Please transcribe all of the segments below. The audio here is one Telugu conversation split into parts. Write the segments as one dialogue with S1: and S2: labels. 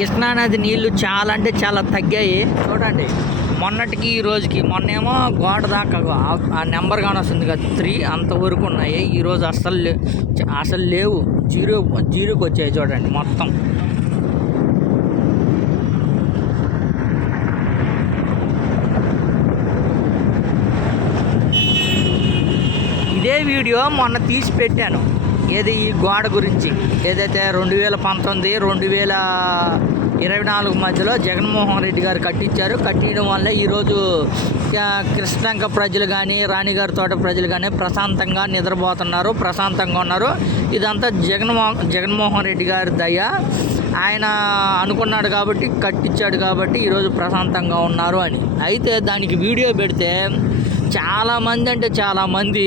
S1: కృష్ణానది నీళ్ళు చాలా అంటే చాలా తగ్గాయి. చూడండి మొన్నటికి ఈ రోజుకి మొన్నేమో గోడ దాకా ఆ- నెంబర్ కానీ వస్తుంది కదా త్రీ అంతవరకు ఉన్నాయి. ఈరోజు అస్సలు లే- అసలు లేవు. జీరో జీరోకి వచ్చాయి చూడండి మొత్తం. ఇదే వీడియో మొన్న తీసి పెట్టాను. ఏది ఈ గోడ గురించి? ఏదైతే రెండు వేల పంతొమ్మిది రెండు వేల ఇరవై నాలుగు మధ్యలో జగన్మోహన్ రెడ్డి గారు కట్టించారు. కట్టించడం వల్ల ఈరోజు కృష్ణంక ప్రజలు కానీ రాణిగారి తోట ప్రజలు కానీ ప్రశాంతంగా నిద్రపోతున్నారు ప్రశాంతంగా ఉన్నారు. ఇదంతా జగన్మో జగన్మోహన్ రెడ్డి గారి దయ. ఆయన అనుకున్నాడు కాబట్టి కట్టించాడు కాబట్టి ఈరోజు ప్రశాంతంగా ఉన్నారు అని. అయితే దానికి వీడియో పెడితే చాలామంది అంటే చాలామంది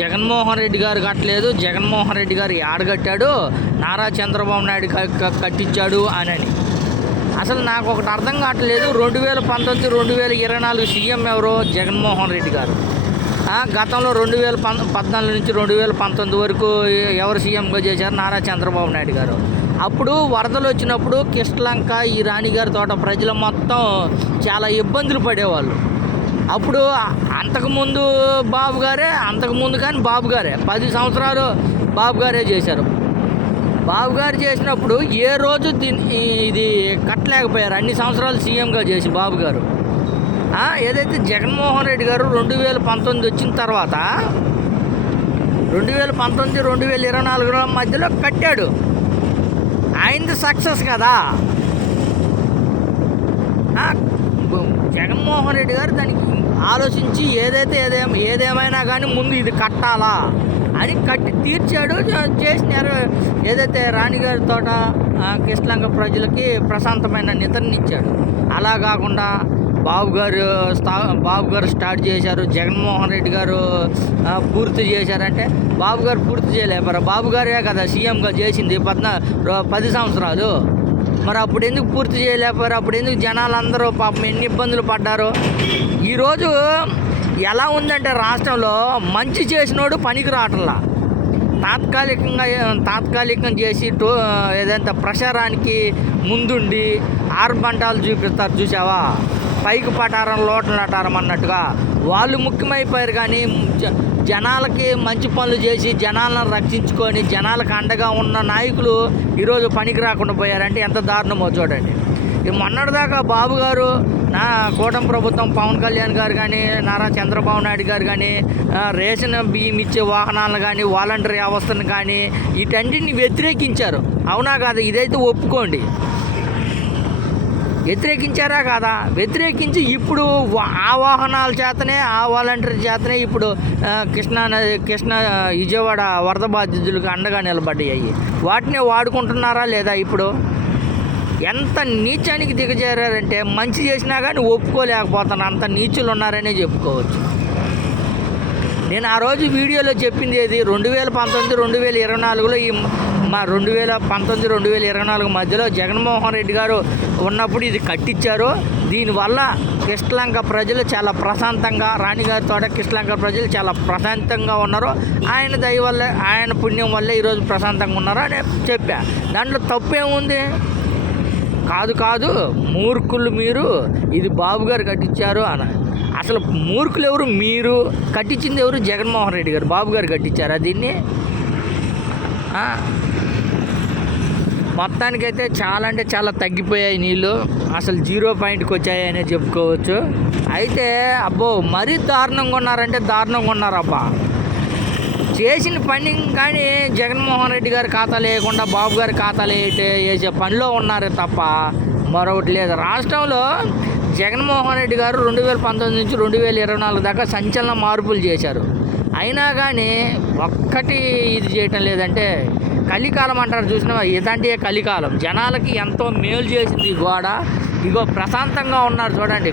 S1: జగన్మోహన్ రెడ్డి గారు కట్టలేదు జగన్మోహన్ రెడ్డి గారు ఆడగట్టాడు నారా చంద్రబాబు నాయుడు కట్టించాడు అని అసలు నాకు ఒకటి అర్థం కావట్లేదు రెండు వేల పంతొమ్మిది రెండు వేల ఇరవై నాలుగు సీఎం ఎవరో జగన్మోహన్ రెడ్డి గారు. గతంలో రెండు వేల పం పద్నాలుగు నుంచి రెండు వేల పంతొమ్మిది వరకు ఎవరు సీఎంగా చేశారు? నారా చంద్రబాబు నాయుడు గారు. అప్పుడు వరదలు వచ్చినప్పుడు కిష్లంక ఈ రాణిగారి తోట ప్రజలు మొత్తం చాలా ఇబ్బందులు పడేవాళ్ళు. అప్పుడు అంతకుముందు బాబు గారే అంతకుముందు కానీ బాబు గారే. పది సంవత్సరాలు బాబు గారే చేశారు. బాబు గారు చేసినప్పుడు ఏ రోజు దీన్ని ఇది కట్టలేకపోయారు. అన్ని సంవత్సరాలు సీఎంగా చేసి బాబు గారు. ఏదైతే జగన్మోహన్ రెడ్డి గారు రెండు వేల పంతొమ్మిది వచ్చిన తర్వాత రెండు వేల పంతొమ్మిది రెండు వేల ఇరవై నాలుగు మధ్యలో కట్టాడు. ఆయనది సక్సెస్ కదా. జగన్మోహన్ రెడ్డి గారు దానికి ఆలోచించి ఏదైతే ఏదే ఏదేమైనా కానీ ముందు ఇది కట్టాలా అని కట్టి తీర్చాడు. చేసినారు ఏదైతే రాణిగారి తోట ఆ, ప్రజలకి ప్రశాంతమైన నిద్రనిచ్చాడు అలా కాకుండా బాబు గారు స్థా బాబు గారు స్టార్ట్ చేశారు. జగన్మోహన్ రెడ్డి గారు పూర్తి చేశారంటే బాబు గారు పూర్తి చేయలేపారు బాబు గారే కదా సీఎంగా చేసింది పద్నా పది సంవత్సరాలు. మరి అప్పుడు ఎందుకు పూర్తి చేయలేకపోయారు? అప్పుడు ఎందుకు జనాలందరూ పాపం ఎన్ని ఇబ్బందులు పడ్డారు? ఈరోజు ఎలా ఉందంటే రాష్ట్రంలో మంచి చేసినోడు పనికి రావట్లా. తాత్కాలికంగా తాత్కాలికం చేసి టో ఏదంత ప్రచారానికి ముందుండి ఆర్బంటాలు చూపిస్తారు చూసావా పైకి పటారం లోటలు అటారం అన్నట్టుగా. వాళ్ళు ముఖ్యమైపోయారు కానీ జ- జనాలకి మంచి పనులు చేసి జనాలను రక్షించుకొని జనాలకు అండగా ఉన్న నాయకులు ఈరోజు పనికి రాకుండా పోయారంటే ఎంత దారుణమో చూడండి. ఈ మొన్నటిదాకా బాబు గారు నా కూటమి ప్రభుత్వం పవన్ కళ్యాణ్ గారు కానీ నారా చంద్రబాబు నాయుడు గారు కానీ రేషన్ బియ్యం ఇచ్చే వాహనాలను కానీ వాలంటరీ వ్యవస్థను కానీ వీటన్నిటిని వ్యతిరేకించారు. అవునా కాదు? ఇదైతే ఒప్పుకోండి. వ్యతిరేకించారా కాదా? వ్యతిరేకించి ఇప్పుడు ఆ వాహనాల చేతనే ఆ వాలంటీర్ చేతనే ఇప్పుడు కృష్ణా కృష్ణ విజయవాడ వరద బాధితులకు అండగా నిలబడ్డాయి. వాటిని వాడుకుంటున్నారా లేదా ఇప్పుడు? ఎంత నీచానికి దిగజారంటే మంచి చేసినా కానీ ఒప్పుకోలేకపోతాను అంత నీచులు ఉన్నారనే చెప్పుకోవచ్చు. నేను ఆ రోజు వీడియోలో చెప్పింది ఏది? రెండు వేల పంతొమ్మిది రెండు వేల ఇరవై నాలుగులో ఈ మా రెండు వేల పంతొమ్మిది రెండు వేల ఇరవై నాలుగు మధ్యలో జగన్మోహన్ రెడ్డి గారు ఉన్నప్పుడు ఇది కట్టించారు. దీనివల్ల కృష్ణలంక ప్రజలు చాలా ప్రశాంతంగా రాణిగారి తోట కృష్ణలంక ప్రజలు చాలా ప్రశాంతంగా ఉన్నారు. ఆయన దయ వల్ల ఆయన పుణ్యం వల్ల ఈరోజు ప్రశాంతంగా ఉన్నారు అని చెప్పా. దాంట్లో తప్పేముంది? కాదు కాదు మూర్ఖులు మీరు. ఇది బాబు గారు కట్టించారు అని అసలు మూర్ఖులు ఎవరు? మీరు. కట్టించింది ఎవరు? జగన్మోహన్ రెడ్డి గారు. బాబు గారు కట్టించారా దీన్ని? మొత్తానికైతే చాలా అంటే చాలా తగ్గిపోయాయి నీళ్ళు. అసలు జీరో పాయింట్కి వచ్చాయనే చెప్పుకోవచ్చు. అయితే అబ్బో మరీ దారుణంగా ఉన్నారంటే దారుణంగా ఉన్నారబ్బా. చేసిన పని కానీ జగన్మోహన్ రెడ్డి గారి ఖాతా లేకుండా బాబు గారి ఖాతాలు వేయటే వేసే పనిలో ఉన్నారు తప్ప మరొకటి లేదు. రాష్ట్రంలో జగన్మోహన్ రెడ్డి గారు రెండు వేల పంతొమ్మిది నుంచి రెండు వేల ఇరవై నాలుగు దాకా సంచలన మార్పులు చేశారు. అయినా కానీ ఒక్కటి ఇది చేయటం లేదంటే కలికాలం అంటారు చూసిన ఇదంటే కలికాలం జనాలకి ఎంతో మేలు చేసింది ఈ గోడ ఇగో ప్రశాంతంగా ఉన్నారు చూడండి.